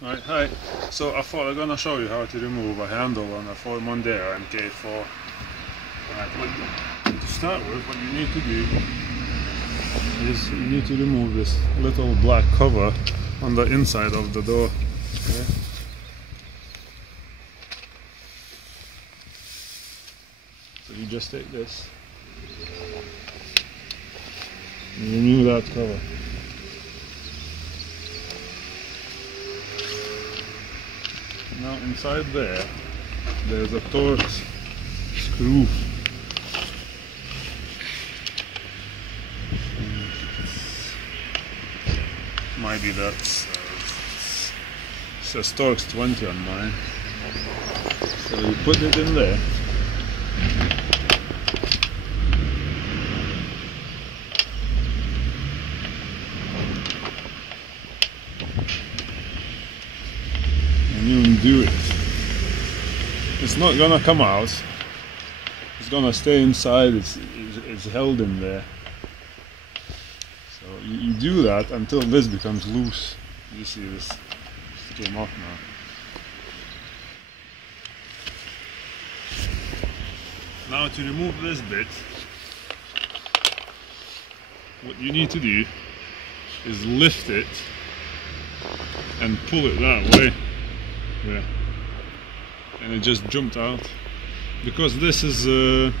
Right, hi. So I thought I'm gonna show you how to remove a handle on a Ford Mondeo MK4. Right, to start with, what you need to do is you need to remove this little black cover on the inside of the door. Okay? So you just take this and remove that cover. Now inside there's a Torx screw. Maybe that's it says Torx 20 on mine. So you put it in there. And you undo it. It's not gonna come out. It's gonna stay inside. It's held in there. So you do that until this becomes loose. You see this came off now. Now to remove this bit, what you need to do is lift it and pull it that way. Yeah. And it just jumped out. Because this is a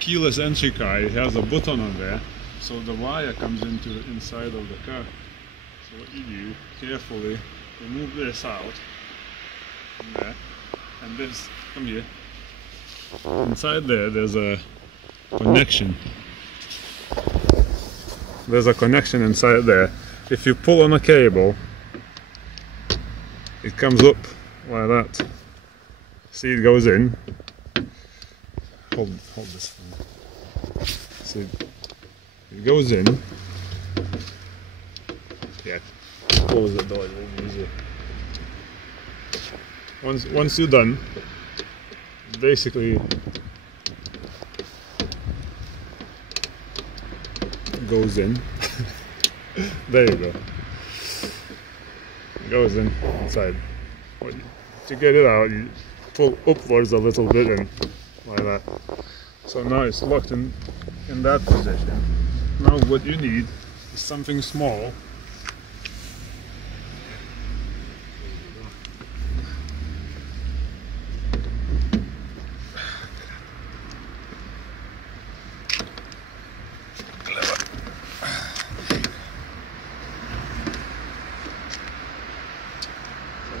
keyless entry car, it has a button on there, so the wire comes into the inside of the car. So what you do, carefully remove this out from there, and this, come here. Inside there's a connection. There's a connection inside there. If you pull on a cable, it comes up like that. See, it goes in. Hold this thing. See, it goes in. Yeah, close the door, it'll be easier. Once you're done, basically goes in. There you go. It goes in inside. To get it out, you pull upwards a little bit and like that. So now it's locked in that position. Now what you need is something small.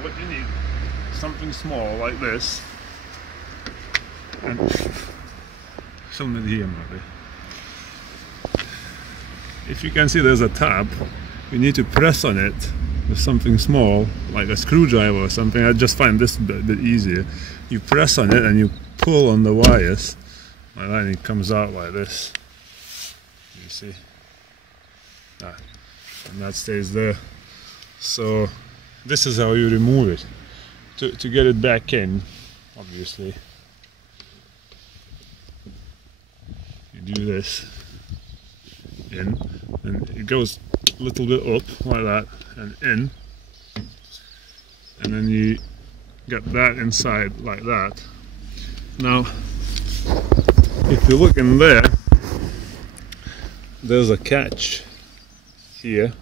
What you need is something small like this, and something here maybe. If you can see, there's a tab. You need to press on it with something small like a screwdriver or something. I just find this a bit easier. You press on it and you pull on the wires like that, and it comes out like this. You see, and that stays there. So this is how you remove it. To get it back in, obviously, you do this in, and it goes a little bit up like that and in, and then you get that inside like that. Now, if you look in there, there's a catch here.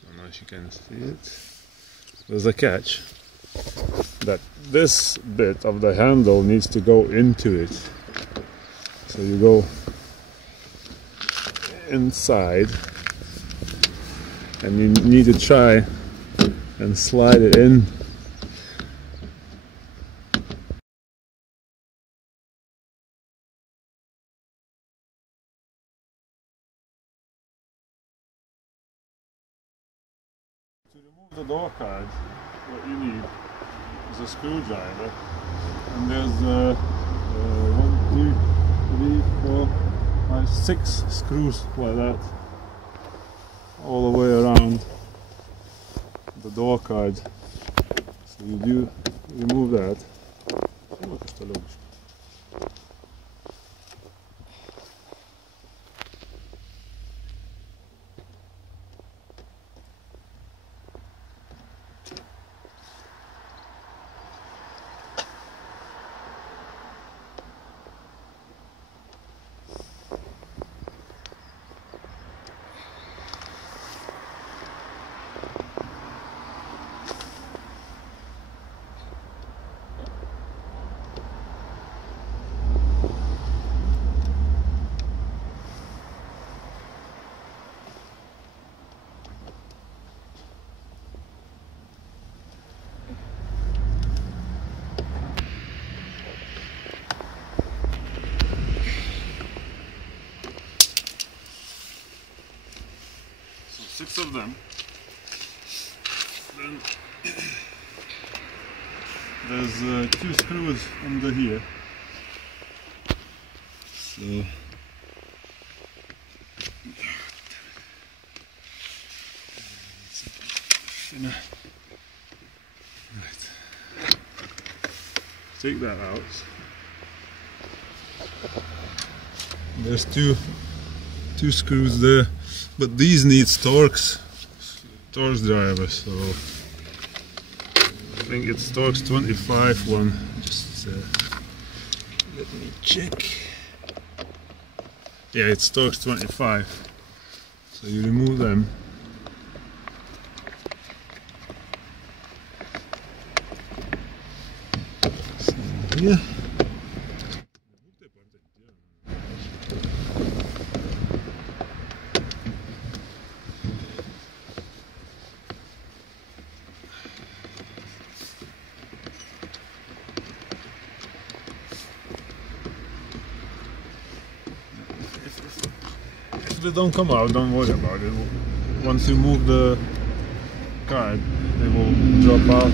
I don't know if you can see it. There's a catch that this bit of the handle needs to go into it. So you go inside and you need to try and slide it in. To remove the door card, what you need is a screwdriver, and there's 1, 2, 3, 4, 5, 6 screws like that all the way around the door card. So you do remove that. sets of them. Then there's 2 screws under here. So right. Take that out. There's two screws there, but these need Torx drivers, so I think it's Torx 25 one. Just let me check. Yeah, it's Torx 25. So you remove them. So here. If they don't come out, don't worry about it. Once you move the card, they will drop out.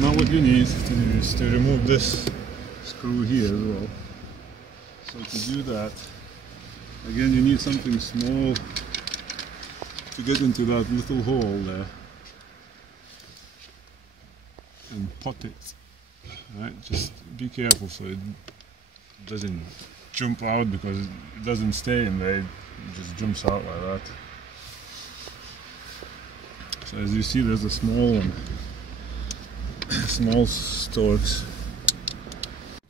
Now what you need to do is to remove this screw here as well. So to do that, again you need something small to get into that little hole there and pot it. Right? Just be careful so it doesn't jump out, because it doesn't stay in there, it just jumps out like that. So as you see, there's a small one, small Torx.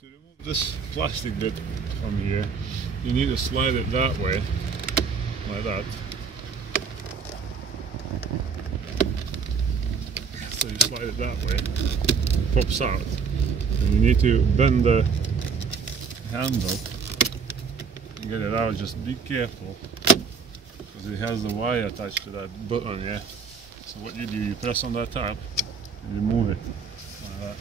To remove this plastic bit from here, you need to slide it that way, like that. So you slide it that way, it pops out, and you need to bend the handle and get it out. Just be careful, because it has the wire attached to that button, yeah. So what you do, you press on that tab and remove it like that.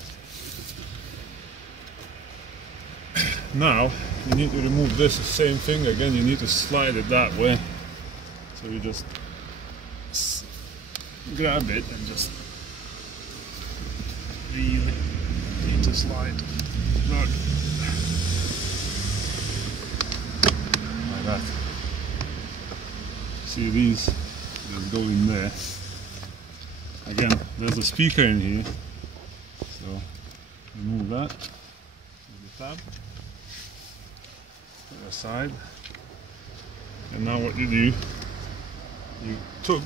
Now you need to remove this, same thing again, you need to slide it that way. So you just grab it and just really need to slide like that. See, these just go in there. Again, there's a speaker in here, so remove that with the tab, put it aside, and now what you do, you tug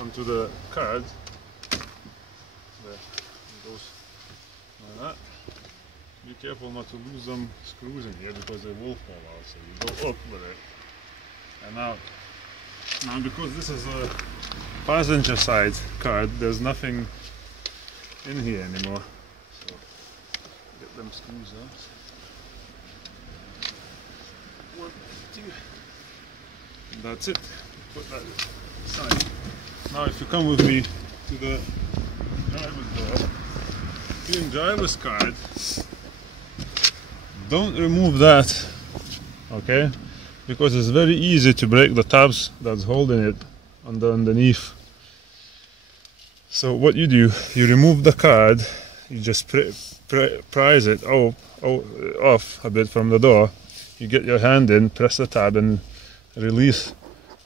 onto the card, there it goes like that. Be careful not to lose some screws in here, because they will fall out, so you go up with it and out. Now because this is a passenger side card, there's nothing in here anymore, so get them screws out. 1, 2, and that's it. Put that aside. Now if you come with me to the driver's door, clean driver's card, don't remove that, okay? Because it's very easy to break the tabs that's holding it on the underneath. So what you do, you remove the card, you just prise it off a bit from the door, you get your hand in, press the tab and release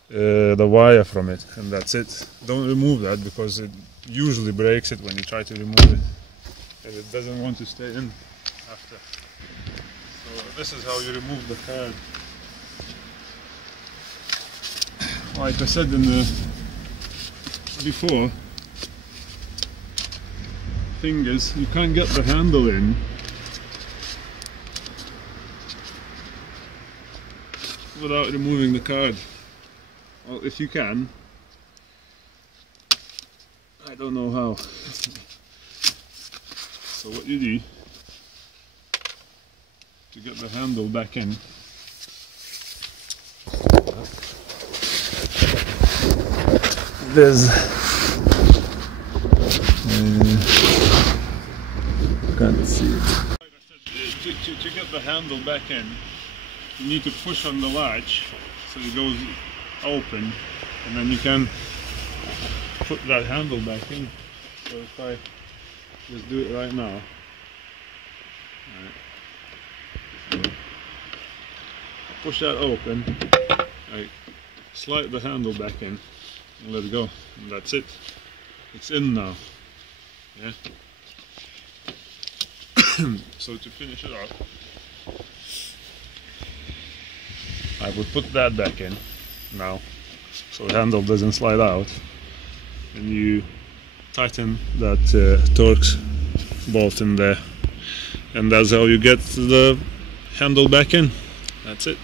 the wire from it, and that's it. Don't remove that, because it usually breaks it when you try to remove it, and it doesn't want to stay in after. So this is how you remove the card. Like I said before, thing is, you can't get the handle in without removing the card. Well, if you can, I don't know how. So what you do to get the handle back in, there's can't see it. Like I said, to get the handle back in, you need to push on the latch so it goes open, and then you can put that handle back in. So if I just do it right now, push that open, I slide the handle back in and let it go, and that's it. It's in now. Yeah. So to finish it off, I would put that back in now, so the handle doesn't slide out, and you tighten that Torx bolt in there, and that's how you get the handle back in. That's it.